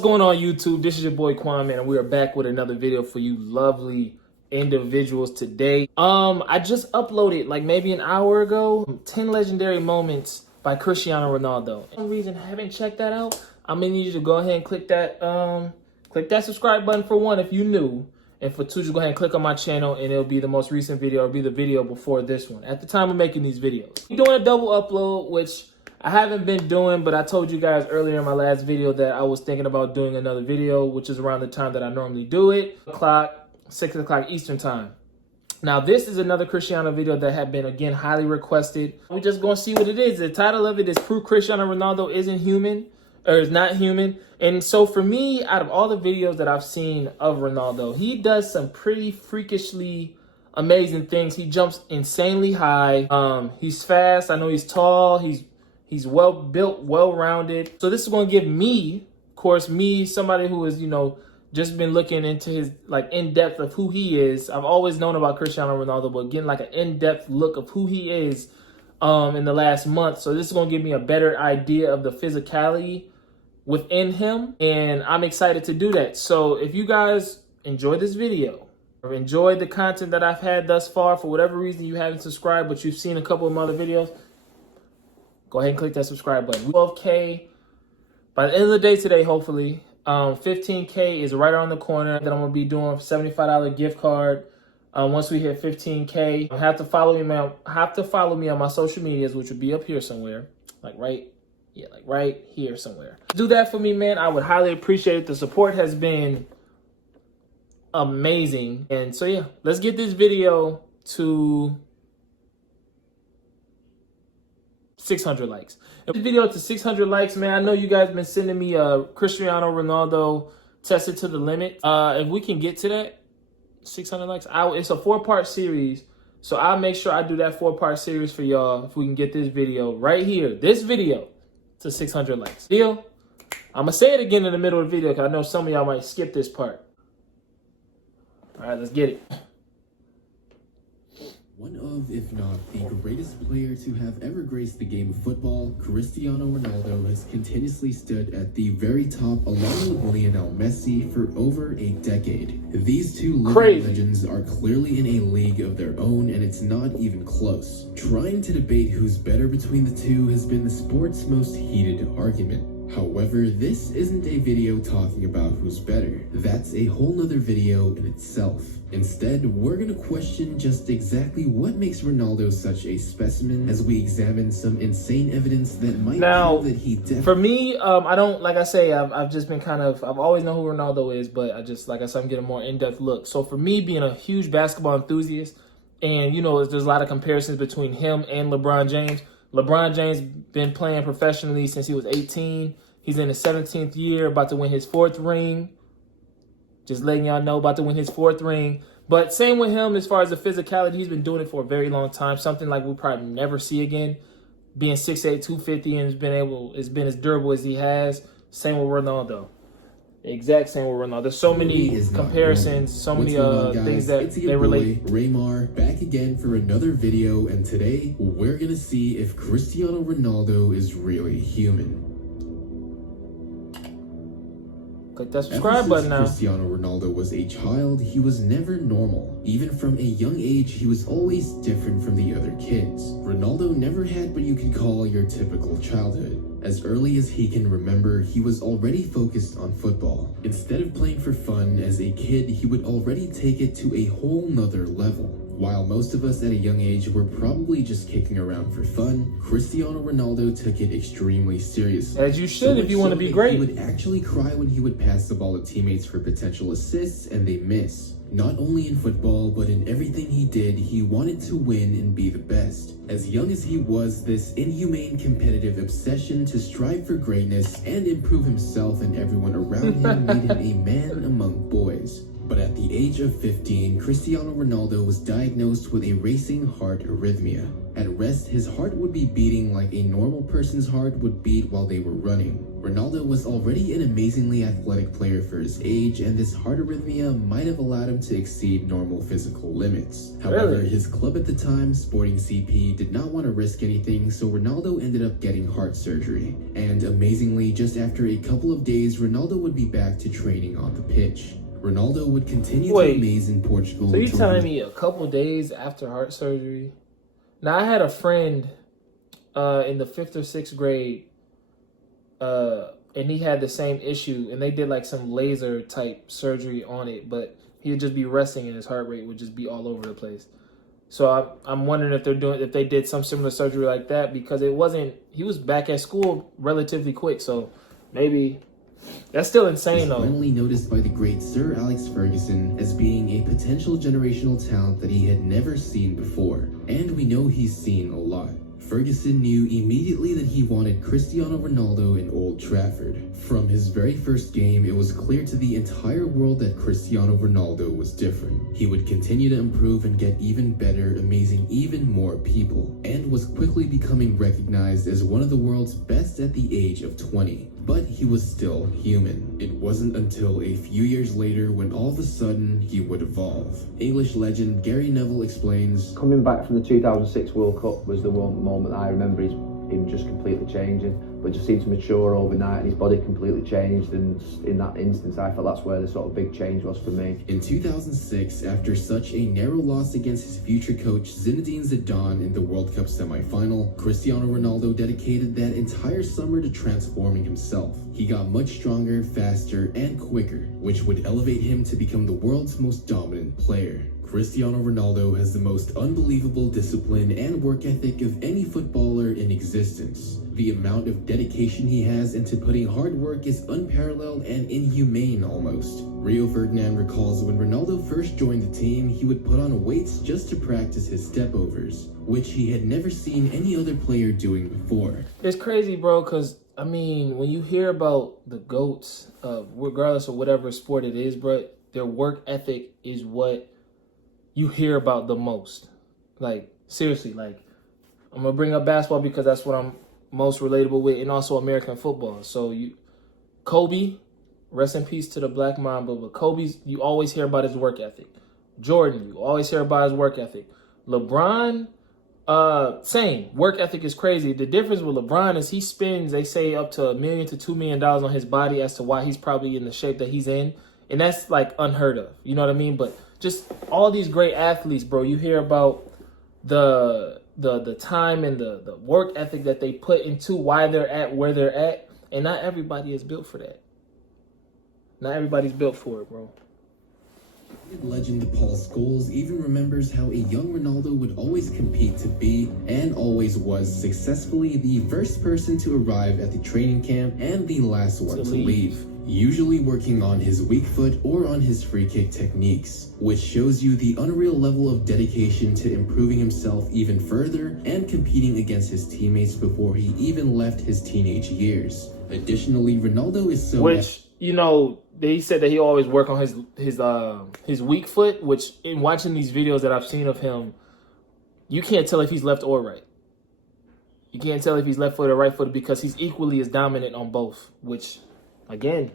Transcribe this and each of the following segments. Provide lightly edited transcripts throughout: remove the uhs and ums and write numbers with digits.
What's going on YouTube? This is your boy Quan, man, and we are back with another video for you lovely individuals today. I just uploaded like maybe an hour ago 10 legendary moments by Cristiano Ronaldo. For some reason I haven't checked that out. I'm gonna need you to go ahead and click that subscribe button for one if you new, and for two, just go ahead and click on my channel and it'll be the most recent video. It'll be the video before this one at the time of making these videos. I'm doing a double upload, which I haven't been doing, but I told you guys earlier in my last video that I was thinking about doing another video, which is around the time that I normally do it, 6 o'clock Eastern time. Now, this is another Cristiano video that had been, again, highly requested. We're just going to see what it is. The title of it is Proof Cristiano Ronaldo Isn't Human, or is Not Human. And so for me, out of all the videos that I've seen of Ronaldo, he does some pretty freakishly amazing things. He jumps insanely high. He's fast. I know he's tall. He's well built, well rounded. So this is going to give me, of course, somebody who is, just been looking into his in depth of who he is. I've always known about Cristiano Ronaldo, but getting an in-depth look of who he is in the last month. So this is going to give me a better idea of the physicality within him, and I'm excited to do that. So if you guys enjoy this video or enjoyed the content that I've had thus far, for whatever reason you haven't subscribed, but you've seen a couple of my other videos, go ahead and click that subscribe button. 12K by the end of the day today, hopefully. 15K is right around the corner. That I'm gonna be doing a $75 gift card. Once we hit 15K, have to follow me on my social medias, which would be up here somewhere, right here somewhere. Do that for me, man. I would highly appreciate it. The support has been amazing, and so yeah, let's get this video to 600 likes. This video to 600 likes, man. I know you guys been sending me Cristiano Ronaldo tested to the limit. If we can get to that 600 likes, it's a 4-part series, so I'll make sure I do that 4-part series for y'all if we can get this video right here, this video, to 600 likes. Deal? I'm gonna say it again in the middle of the video because I know some of y'all might skip this part. All right, let's get it. One of, if not the greatest player to have ever graced the game of football, Cristiano Ronaldo has continuously stood at the very top along with Lionel Messi for over a decade. These two living legends are clearly in a league of their own, and it's not even close. Trying to debate who's better between the two has been the sport's most heated argument. However, this isn't a video talking about who's better. That's a whole nother video in itself. Instead, we're gonna question just exactly what makes Ronaldo such a specimen as we examine some insane evidence that might prove that he definitely... For me, I don't, like I say, I've just been I've always known who Ronaldo is, but like I said, I'm getting a more in-depth look. So for me, being a huge basketball enthusiast, and there's a lot of comparisons between him and LeBron James. LeBron James been playing professionally since he was 18. He's in his 17th year, about to win his 4th ring. Just letting y'all know, about to win his 4th ring. But same with him as far as the physicality. He's been doing it for a very long time. Something like we'll probably never see again. Being 6'8", 250 and has been as durable as he has. Same with Ronaldo. Exact same with Ronaldo. There's so many comparisons, so many things that they relate. Raymar, back again for another video, and today we're gonna see if Cristiano Ronaldo is really human. Click that subscribe button now. Cristiano Ronaldo was a child, he was never normal. Even from a young age, he was always different from the other kids. Ronaldo never had what you could call your typical childhood. As early as he can remember, he was already focused on football. Instead of playing for fun as a kid, he would already take it to a whole nother level. While most of us at a young age were probably just kicking around for fun, Cristiano Ronaldo took it extremely seriously. As you should, if you want to be great. He would actually cry when he would pass the ball to teammates for potential assists and they miss. Not only in football, but in everything he did, he wanted to win and be the best. As young as he was, this inhumane competitive obsession to strive for greatness and improve himself and everyone around him made him a man among boys. But at the age of 15, Cristiano Ronaldo was diagnosed with a racing heart arrhythmia. At rest, his heart would be beating like a normal person's heart would beat while they were running. Ronaldo was already an amazingly athletic player for his age, and this heart arrhythmia might have allowed him to exceed normal physical limits. However, Really? his club at the time, Sporting CP, did not want to risk anything, so Ronaldo ended up getting heart surgery. And amazingly, just after a couple of days, Ronaldo would be back to training on the pitch. Ronaldo would continue to amaze in Portugal. So you're telling me a couple days after heart surgery? Now, I had a friend in the 5th or 6th grade, and he had the same issue, and they did like some laser type surgery on it, but he would just be resting and his heart rate would just be all over the place. So I'm wondering if they did some similar surgery like that, because he was back at school relatively quick, so maybe that's still insane though. Finally noticed by the great Sir Alex Ferguson as being a potential generational talent that he had never seen before, and we know he's seen a lot. Ferguson knew immediately that he wanted Cristiano Ronaldo in Old Trafford. From his very first game, it was clear to the entire world that Cristiano Ronaldo was different. He would continue to improve and get even better, amazing even more people, and was quickly becoming recognized as one of the world's best at the age of 20. But he was still human. It wasn't until a few years later when all of a sudden he would evolve. English legend Gary Neville explains, "Coming back from the 2006 World Cup was the one moment I remember him just completely changing, but just seemed to mature overnight, and his body completely changed, and in that instance I felt that's where the sort of big change was for me." In 2006, after such a narrow loss against his future coach Zinedine Zidane in the World Cup semi-final, Cristiano Ronaldo dedicated that entire summer to transforming himself. He got much stronger, faster, and quicker, which would elevate him to become the world's most dominant player. Cristiano Ronaldo has the most unbelievable discipline and work ethic of any footballer in existence. The amount of dedication he has into putting hard work is unparalleled and inhumane almost. Rio Ferdinand recalls when Ronaldo first joined the team, he would put on weights just to practice his stepovers, which he had never seen any other player doing before. It's crazy, bro, because, I mean, when you hear about the GOATs, regardless of whatever sport it is, bro, their work ethic is what you hear about the most. Like, seriously, like, I'm going to bring up basketball because that's what I'm most relatable with, and also American football. So, Kobe, rest in peace to the Black Mamba, but Kobe's, you always hear about his work ethic. Jordan, you always hear about his work ethic. LeBron, same. Work ethic is crazy. The difference with LeBron is he spends, they say, up to $1 million to $2 million on his body as to why he's probably in the shape that he's in. And that's, like, unheard of. You know what I mean? But just all these great athletes, bro, you hear about the time and the work ethic that they put into why they're at where they're at, and not everybody is built for that. Not everybody's built for it, bro. Legend Paul Scholes even remembers how a young Ronaldo would always compete to be, and always was, successfully the first person to arrive at the training camp and the last one to leave. Usually working on his weak foot or on his free kick techniques, which shows you the unreal level of dedication to improving himself even further and competing against his teammates before he even left his teenage years. Additionally, Ronaldo is so... Which, you know, they said that he always work on his weak foot, which in watching these videos that I've seen of him, you can't tell if he's left or right. You can't tell if he's left foot or right foot because he's equally as dominant on both, which... Again,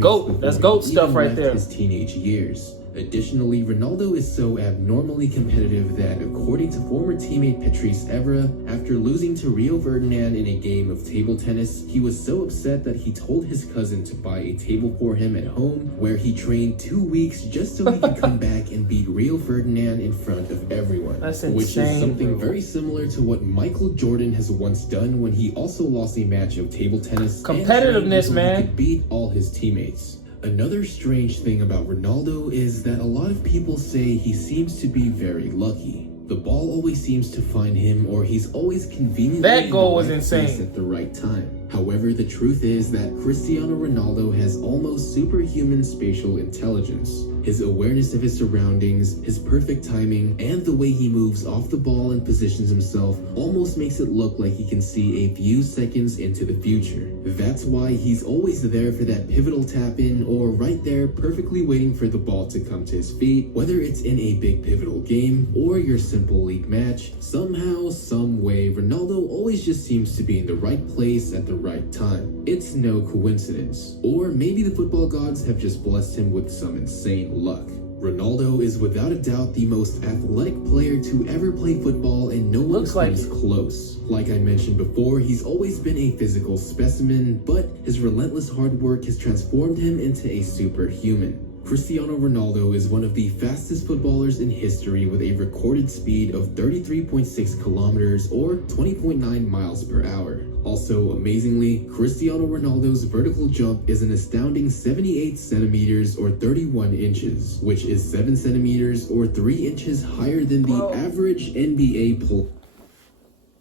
GOAT. That's GOAT stuff right there. His teenage years. Additionally, Ronaldo is so abnormally competitive that, according to former teammate Patrice Evra, after losing to Rio Ferdinand in a game of table tennis, he was so upset that he told his cousin to buy a table for him at home, where he trained 2 weeks just so he could come back and beat Rio Ferdinand in front of everyone. That's insane, which is something bro. very similar to what Michael Jordan has once done when he also lost a match of table tennis. Competitiveness, man. He could beat all his teammates. Another strange thing about Ronaldo is that a lot of people say he seems to be very lucky. The ball always seems to find him, or he's always conveniently that goal in the was right place insane at the right time. However, the truth is that Cristiano Ronaldo has almost superhuman spatial intelligence. His awareness of his surroundings, his perfect timing, and the way he moves off the ball and positions himself almost makes it look like he can see a few seconds into the future. That's why he's always there for that pivotal tap-in, or right there perfectly waiting for the ball to come to his feet, whether it's in a big pivotal game or your simple league match. Somehow, some way, Ronaldo always just seems to be in the right place at the right time. It's no coincidence. Or maybe the football gods have just blessed him with some insane luck. Ronaldo is without a doubt the most athletic player to ever play football, and no one comes close. Like I mentioned before, he's always been a physical specimen, but his relentless hard work has transformed him into a superhuman. Cristiano Ronaldo is one of the fastest footballers in history with a recorded speed of 33.6 kilometers or 20.9 miles per hour. Also, amazingly, Cristiano Ronaldo's vertical jump is an astounding 78 centimeters or 31 inches, which is 7 centimeters or 3 inches higher than the average NBA player.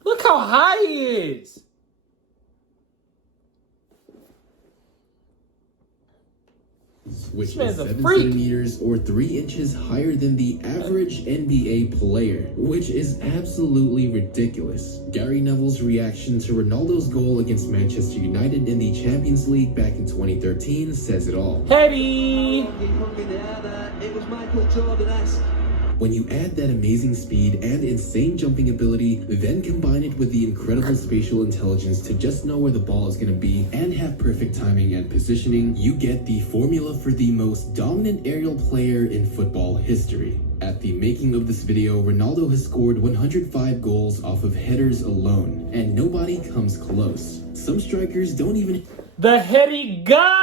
Look how high he is. Which is 7 centimeters or 3 inches higher than the average NBA player, which is absolutely ridiculous. Gary Neville's reaction to Ronaldo's goal against Manchester United in the Champions League back in 2013 says it all. Heavy! It was Michael Jordan-esque. When you add that amazing speed and insane jumping ability, then combine it with the incredible spatial intelligence to just know where the ball is going to be and have perfect timing and positioning, you get the formula for the most dominant aerial player in football history. At the making of this video, Ronaldo has scored 105 goals off of headers alone, and nobody comes close. Some strikers don't even... The heady god!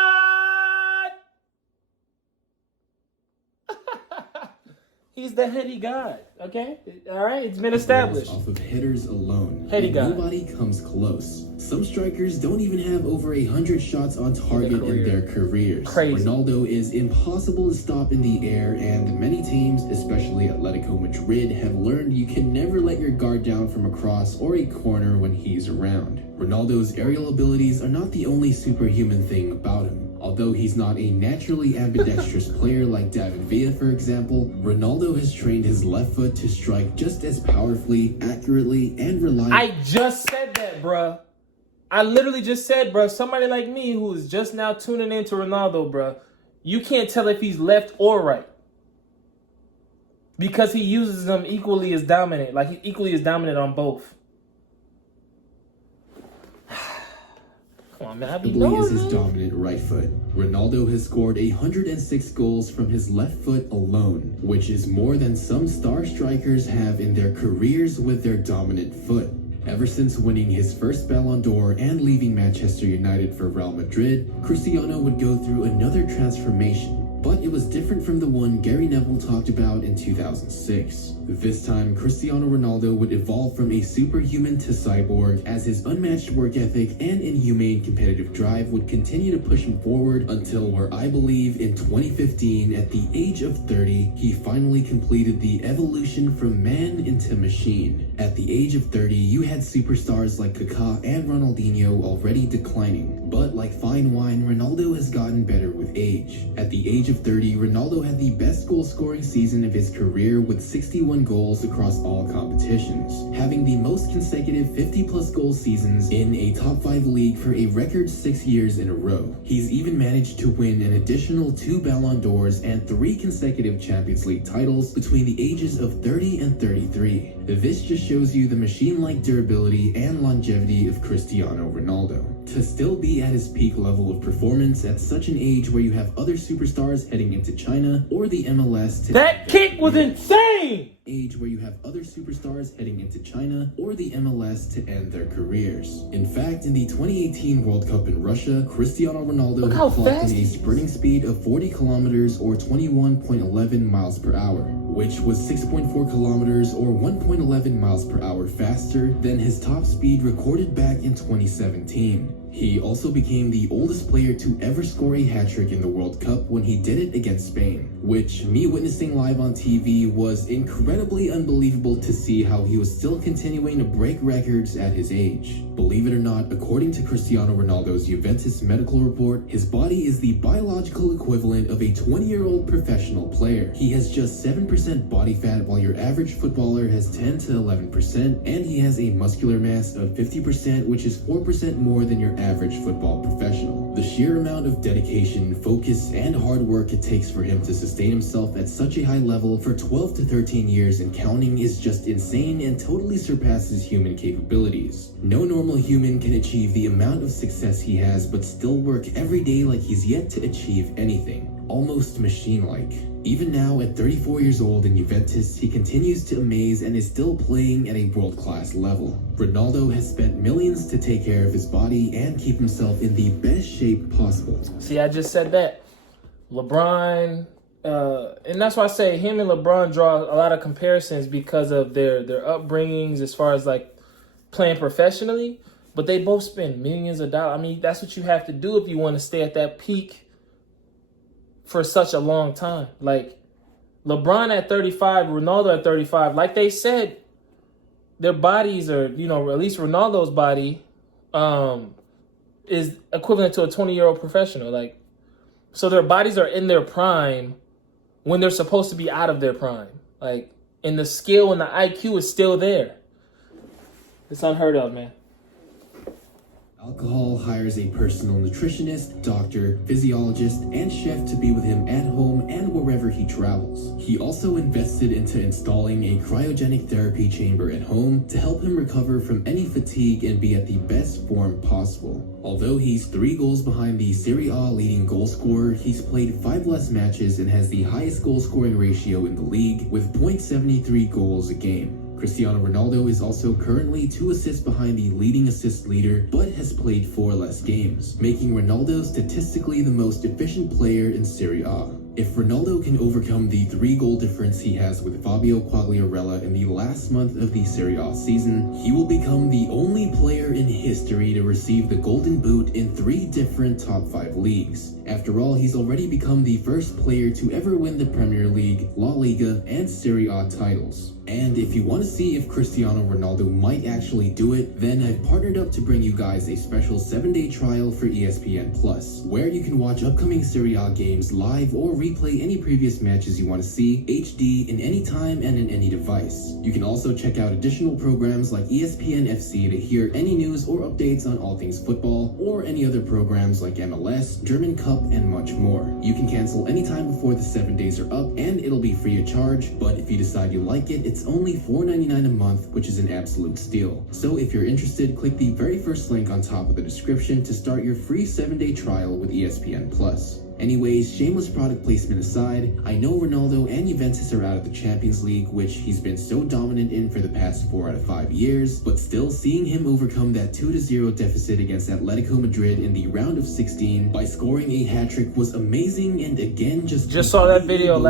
He's the heady god, okay? All right, it's been established. Off of headers alone, heady god. Nobody comes close. Some strikers don't even have over 100 shots on target in their careers. Crazy. Ronaldo is impossible to stop in the air, and many teams, especially Atletico Madrid, have learned you can never let your guard down from a cross or a corner when he's around. Ronaldo's aerial abilities are not the only superhuman thing about him. Although he's not a naturally ambidextrous player like David Villa, for example, Ronaldo has trained his left foot to strike just as powerfully, accurately, and reliably. I just said that, bruh. I literally just said, bruh, somebody like me who is just now tuning into Ronaldo, bruh, you can't tell if he's left or right. Because he uses them equally as dominant. Like, he's equally as dominant on both. Man, is his dominant right foot. Ronaldo has scored 106 goals from his left foot alone, which is more than some star strikers have in their careers with their dominant foot. Ever since winning his first Ballon d'Or and leaving Manchester United for Real Madrid, Cristiano would go through another transformation. But it was different from the one Gary Neville talked about in 2006. This time, Cristiano Ronaldo would evolve from a superhuman to cyborg, as his unmatched work ethic and inhumane competitive drive would continue to push him forward until where I believe in 2015, at the age of 30, he finally completed the evolution from man into machine. At the age of 30, you had superstars like Kaká and Ronaldinho already declining. But like fine wine, Ronaldo has gotten better with age. At the age of 30, Ronaldo had the best goal-scoring season of his career with 61 goals across all competitions, having the most consecutive 50-plus goal seasons in a top 5 league for a record 6 years in a row. He's even managed to win an additional 2 Ballon d'Ors and 3 consecutive Champions League titles between the ages of 30 and 33. This just shows you the machine-like durability and longevity of Cristiano Ronaldo. To still be at his peak level of performance at such an age where you have other superstars heading into China or the MLS to... That kick was insane! Age where you have other superstars heading into China or the MLS to end their careers. In fact, in the 2018 World Cup in Russia, Cristiano Ronaldo had clocked in a sprinting speed of 40 kilometers or 21.11 miles per hour, which was 6.4 kilometers or 1.11 miles per hour faster than his top speed recorded back in 2017. He also became the oldest player to ever score a hat-trick in the World Cup when he did it against Spain, which, me witnessing live on TV, was incredibly unbelievable to see how he was still continuing to break records at his age. Believe it or not, according to Cristiano Ronaldo's Juventus medical report, his body is the biological equivalent of a 20-year-old professional player. He has just 7% body fat while your average footballer has 10 to 11%, and he has a muscular mass of 50%, which is 4% more than your average football professional. The sheer amount of dedication, focus, and hard work it takes for him to sustain himself at such a high level for 12 to 13 years and counting is just insane and totally surpasses human capabilities. No normal human can achieve the amount of success he has but still work every day like he's yet to achieve anything. Almost machine-like. Even now, at 34 years old in Juventus, he continues to amaze and is still playing at a world-class level. Ronaldo has spent millions to take care of his body and keep himself in the best shape possible. See, I just said that. LeBron, and that's why I say him and LeBron draw a lot of comparisons because of their upbringings as far as like playing professionally, but they both spend millions of dollars. I mean, that's what you have to do if you want to stay at that peak for such a long time. Like LeBron at 35, Ronaldo at 35, like they said, their bodies are, you know, at least Ronaldo's body is equivalent to a 20-year-old professional. Like, so their bodies are in their prime when they're supposed to be out of their prime. Like, and the skill and the IQ is still there. It's unheard of, man. Alcohol hires a personal nutritionist, doctor, physiologist, and chef to be with him at home and wherever he travels. He also invested into installing a cryogenic therapy chamber at home to help him recover from any fatigue and be at the best form possible. Although he's 3 goals behind the Serie A leading goal scorer, he's played 5 less matches and has the highest goal scoring ratio in the league with .73 goals a game. Cristiano Ronaldo is also currently 2 assists behind the leading assist leader, but has played 4 less games, making Ronaldo statistically the most efficient player in Serie A. If Ronaldo can overcome the 3-goal difference he has with Fabio Quagliarella in the last month of the Serie A season, he will become the only player in history to receive the Golden Boot in 3 different top 5 leagues. After all, he's already become the first player to ever win the Premier League, La Liga, and Serie A titles. And if you want to see if Cristiano Ronaldo might actually do it, then I've partnered up to bring you guys a special 7-day trial for ESPN Plus, where you can watch upcoming Serie A games live or replay any previous matches you want to see, HD, in any time and in any device. You can also check out additional programs like ESPN FC to hear any news or updates on all things football, or any other programs like MLS, German Cup, and much more. You can cancel anytime before the 7 days are up, and it'll be free of charge, but if you decide you like it, it's only $4.99 a month, which is an absolute steal. So if you're interested, click the very first link on top of the description to start your free 7-day trial with ESPN Plus. Anyways, shameless product placement aside, I know Ronaldo and Juventus are out of the Champions League, which he's been so dominant in for the past 4 out of 5 years, but still seeing him overcome that 2-0 deficit against Atletico Madrid in the round of 16 by scoring a hat-trick was amazing, and again just saw that video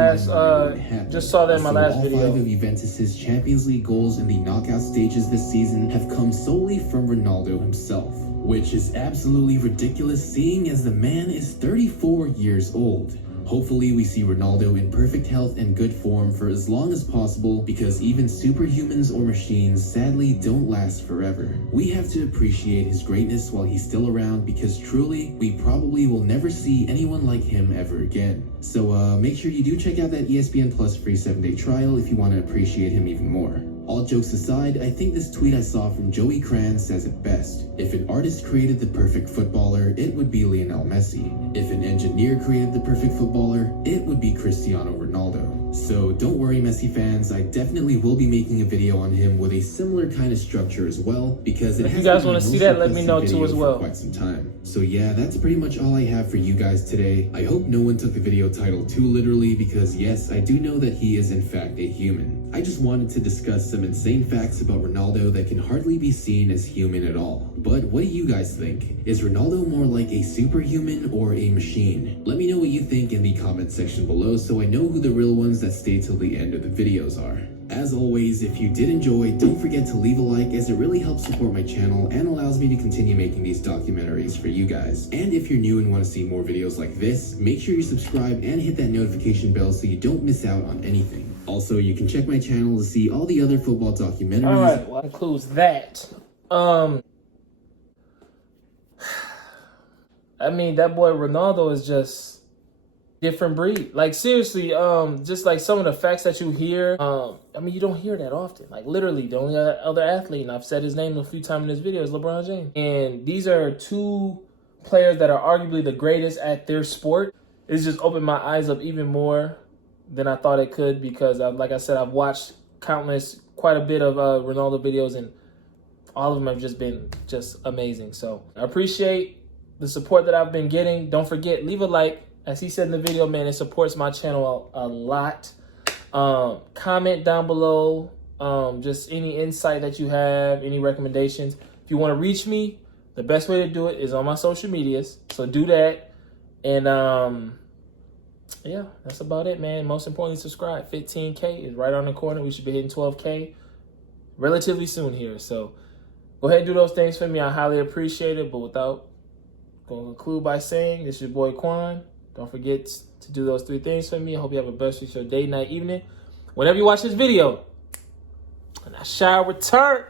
just saw that in my last video. All 5 of Juventus's Champions League goals in the knockout stages this season have come solely from Ronaldo himself, which is absolutely ridiculous seeing as the man is 34 years old. Hopefully we see Ronaldo in perfect health and good form for as long as possible, because even superhumans or machines sadly don't last forever. We have to appreciate his greatness while he's still around, because truly, we probably will never see anyone like him ever again. So make sure you do check out that ESPN Plus free 7-day trial if you want to appreciate him even more. All jokes aside, I think this tweet I saw from Joey Cran says it best. If an artist created the perfect footballer, it would be Lionel Messi. If an engineer created the perfect footballer, it would be Cristiano Ronaldo. So don't worry, Messi fans, I definitely will be making a video on him with a similar kind of structure as well, because it if has you guys been want to the see most that, let me know requested too as video well. for quite some time. So yeah, that's pretty much all I have for you guys today. I hope no one took the video title too literally, because yes, I do know that he is in fact a human. I just wanted to discuss some insane facts about Ronaldo that can hardly be seen as human at all. But what do you guys think? Is Ronaldo more like a superhuman or a machine? Let me know what you think in the comment section below so I know who the real ones that stay till the end of the videos are. As always, if you did enjoy, don't forget to leave a like, as it really helps support my channel and allows me to continue making these documentaries for you guys. And if you're new and want to see more videos like this, make sure you subscribe and hit that notification bell so you don't miss out on anything. Also, you can check my channel to see all the other football documentaries. Alright, well, that includes that. I mean, that boy Ronaldo is just different breed. Like seriously, just like some of the facts that you hear, I mean, you don't hear that often. Like literally, the only other athlete, and I've said his name a few times in this video, is LeBron James. And these are two players that are arguably the greatest at their sport. It's just opened my eyes up even more than I thought it could, because like I said, I've watched quite a bit of Ronaldo videos, and all of them have just been amazing. So I appreciate the support that I've been getting. Don't forget, leave a like. As he said in the video, man, it supports my channel a lot. Comment down below just any insight that you have, any recommendations. If you want to reach me, the best way to do it is on my social medias. So do that. And yeah, that's about it, man. Most importantly, subscribe. 15K is right on the corner. We should be hitting 12K relatively soon here. So go ahead and do those things for me. I highly appreciate it. But without going to conclude by saying, this is your boy Quan. Don't forget to do those 3 things for me. I hope you have a best week, your day, night, evening. Whenever you watch this video, and I shall return.